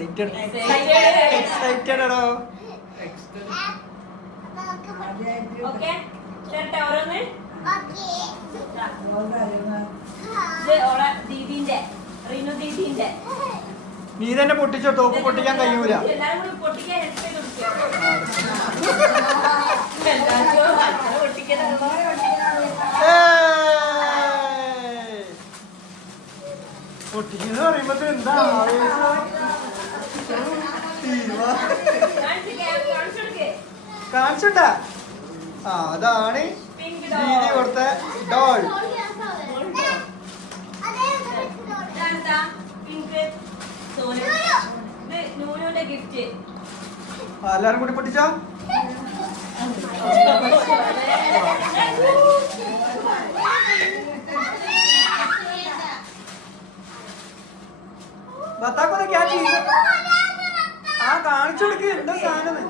Excited Excited. Excited ആണോ okay ചേട്ടാ ഓരോന്ന്. ഇത് ഓളെ ദീദിന്റെ റീനു ദീദിന്റെ നീ തന്നെ പൊട്ടിച്ചോ തോക്ക് പൊട്ടിക്കാൻ കഴിയൂല. ഏ പൊട്ടിക്കാൻ പറയുമ്പോ എന്താ. കാണിച്ചുണ്ടാ ആ അതാണ് രീതി. കൊടുത്ത ഡോൾ. എല്ലാരും കൂടി പൊട്ടിച്ചോ? ഭർത്താക്കൊന്ന് ക്യാച്ച് ചെയ്ത് ആ കാണിച്ചു കൊടുക്ക്. എന്താ സാധനം.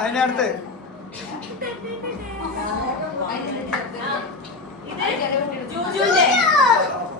അതിനടുത്ത്. റോഡിന്റെ ഫോട്ടോ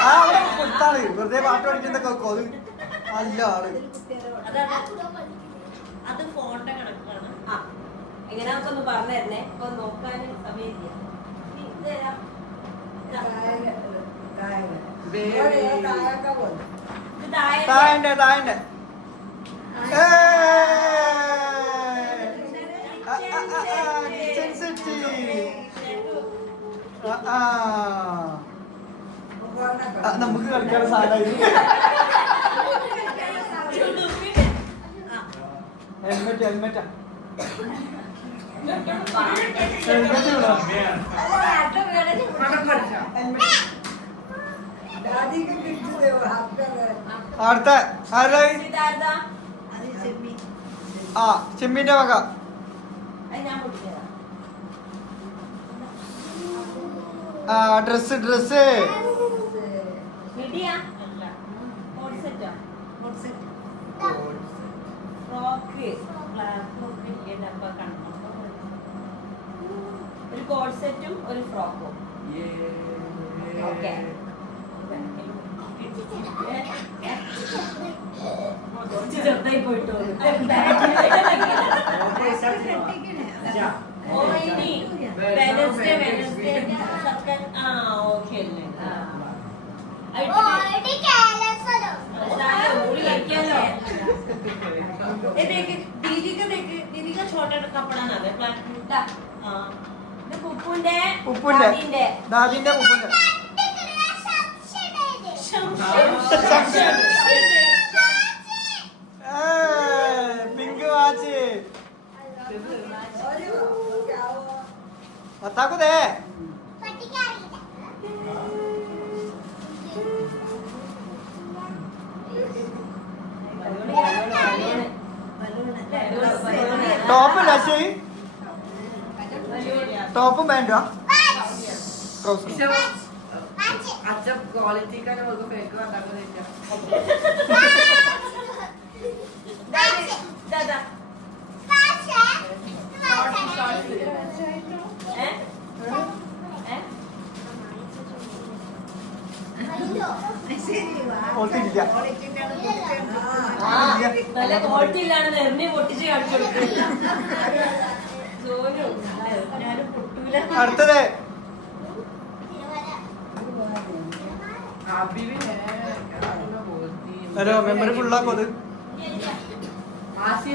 ആ അവിടെ വെറുതെ പാട്ട് പഠിക്കുന്ന കൊതു അല്ല ആൾ അത് ഫോണിന്റെ കണക്കാണ് ആ എങ്ങനെ നമുക്കൊന്ന് പറഞ്ഞു തരണേ അപ്പൊ നോക്കാനും സമയമില്ല. ഇത് താഴെ നമുക്ക് കളിക്കാൻ സാധനം ഹെൽമെറ്റ് ഹെൽമെറ്റാ ഹെൽമെറ്റ് ഇടണം. അടുത്ത ആരായി? ആ ചെമ്മീന്റെ വക. ഞാൻ ആ ഡ്രസ് ഡ്രസ് അല്ല. കോഡ് സെറ്റാ? ഫ്രോക്ക്. ബ്ലാക്ക് ഫ്രോക്ക് ഇല്ലേ? അപ്പൊ കണ്ടോ? ഒരു കോഡ് സെറ്റും ഒരു ഫ്രോക്കും ഓക്കെ ചെറുതായി പോയിട്ടോ വെനസ്ഡേ വെനസ്ഡേ. ആ ഓക്കെ അല്ലേ ദീദിക്ക് ഷോർട്ട് കപ്പടാണ്. അതെ ഉപ്പുന്റെ ഉപ്പുന്റെ ദാദിന്റെ. ഉപ്പുന്റെ ശംഷ മത്താക്കുതേ ടോപ്പ് ലക്ഷി ടോപ്പും വേണ്ട അച്ഛൻ ക്വാളിറ്റിക്കാരെ നമുക്ക് ഫേക്ക് ഉണ്ടാക്കുന്നില്ല ദാദാ ഏ ഏ ഓർത്തില്ല ആ നല്ല ക്വാളിറ്റി ഇല്ലാണ്ട് എറിഞ്ഞ് പൊട്ടിച്ച് കാണിച്ചു കൊടുക്കില്ല സോനു ഞാനും പൊട്ടൂല. അടുത്തത്. ഹലോ മെമ്മറി ഫുള്ളാക്കോ അത്? आसी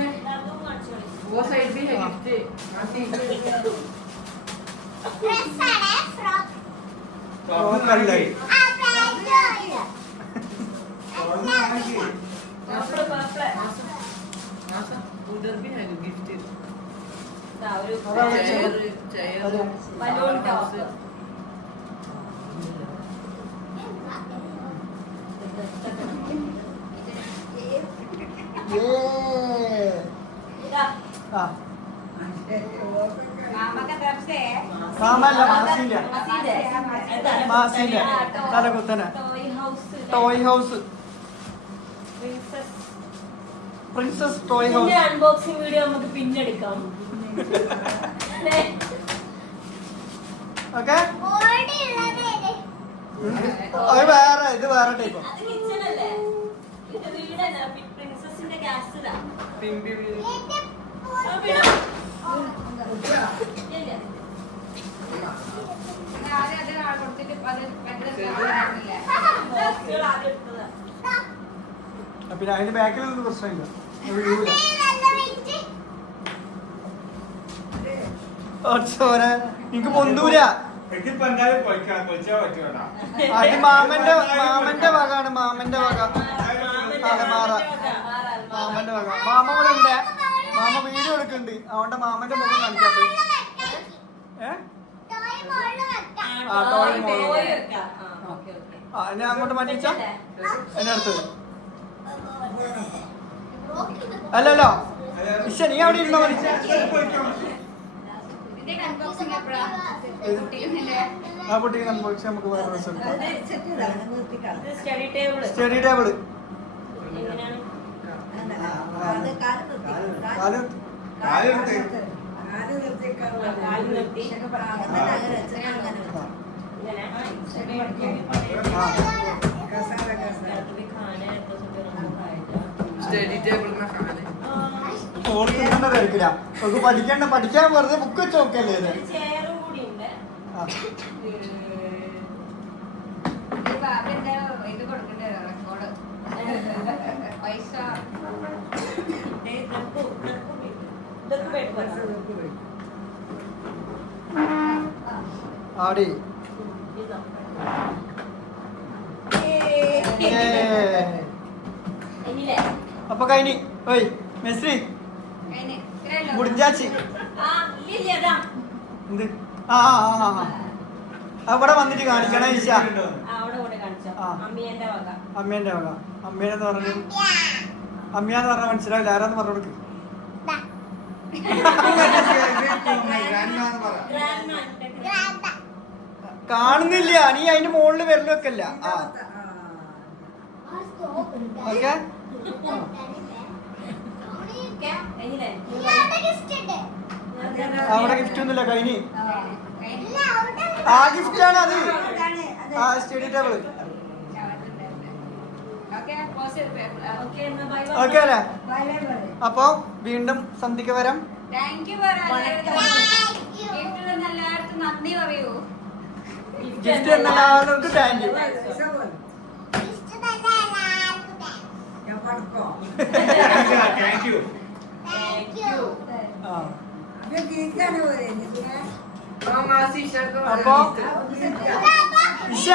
അതും മാമല്ല മാസിന്റെ. മാസിന്റെ തലകുത്തനെ. Toy house princess toy house unboxing video നമുക്ക് പിന്നെടുക്കാം? ഓക്കെ? അത് വേറെ ഇത് വേറെ ടൈപ്പ് അത് കിച്ചൺ അല്ലേ? പിന്നെ അതിന്റെ ബാക്കിൽ ഒന്നും പ്രശ്നമില്ല. നിങ്ങക്ക് വീഴൂല. പൊന്തൂല പറ്റുമോ അത് മാമന്റെ മാമന്റെ വകാണ് മാമന്റെ വക. അലമാറ. മാമന്റെ വക. മാമ ഇവിടെ ഉണ്ട്. മാമ വീഡിയോ എടുക്കുന്നുണ്ട്. അതുകൊണ്ട് മാമന്റെ മുഖം കാണിക്കാത്ത ആ, ടോയ് മോൾ. ആ, എന്നെ അങ്ങോട്ട് മാറ്റിച്ച വെച്ചാ എന്നെ അടുത്തത് അല്ലല്ലോ. ഇഷ നീ അവിടെ ഇരുന്നോ മതി. ആ കുട്ടി അൺബോക്സ് നമുക്ക് വേറെ സ്റ്റഡി ടേബിൾ ആ, സ്റ്റഡി പഠിക്കണ്ട പഠിക്കാൻ വെറുതെ ബുക്ക് വെച്ച് നോക്കല്ലേ ആടി. ഏ. അപ്പൊ കഴിഞ്ഞി. ഓയ് മെസ്സി മുടിഞ്ചാച്ചി. ആ ഇല്ല അതാ എന്ത്? ആ ആ ആ, ആ അവിടെ വന്നിട്ട് കാണിക്കണേ ഈശ. അമ്മേന്റെ വക. അമ്മേനെന്ന് പറഞ്ഞു അമ്മയാന്ന് പറഞ്ഞാൽ മനസ്സിലാവില്ല. ആരാന്ന് പറഞ്ഞു കൊടുക്ക്. കാണുന്നില്ല. നീ അതിന്റെ മുകളിൽ വരലൊക്കെ അല്ല ആ. ഓക്കെ? അവിടെ ഗിഫ്റ്റ് ഒന്നുമില്ല കഴിഞ്ഞി. ആ ഗിഫ്റ്റ് ആണ് അത്. ആ സ്റ്റഡി ടേബിൾ. ഓക്കെ അല്ലേ? അപ്പൊ വീണ്ടും സന്ധിക്ക് വരാം. ഗിഫ്റ്റ് തന്ന എല്ലാവർക്കും താങ്ക് യു വണക്കം താങ്ക് യു ആ. ഇത് കേക്കാണ് പറയുന്നത് മാമാ സിസ്റ്റർക്ക് അപ്പോ? ഇഷ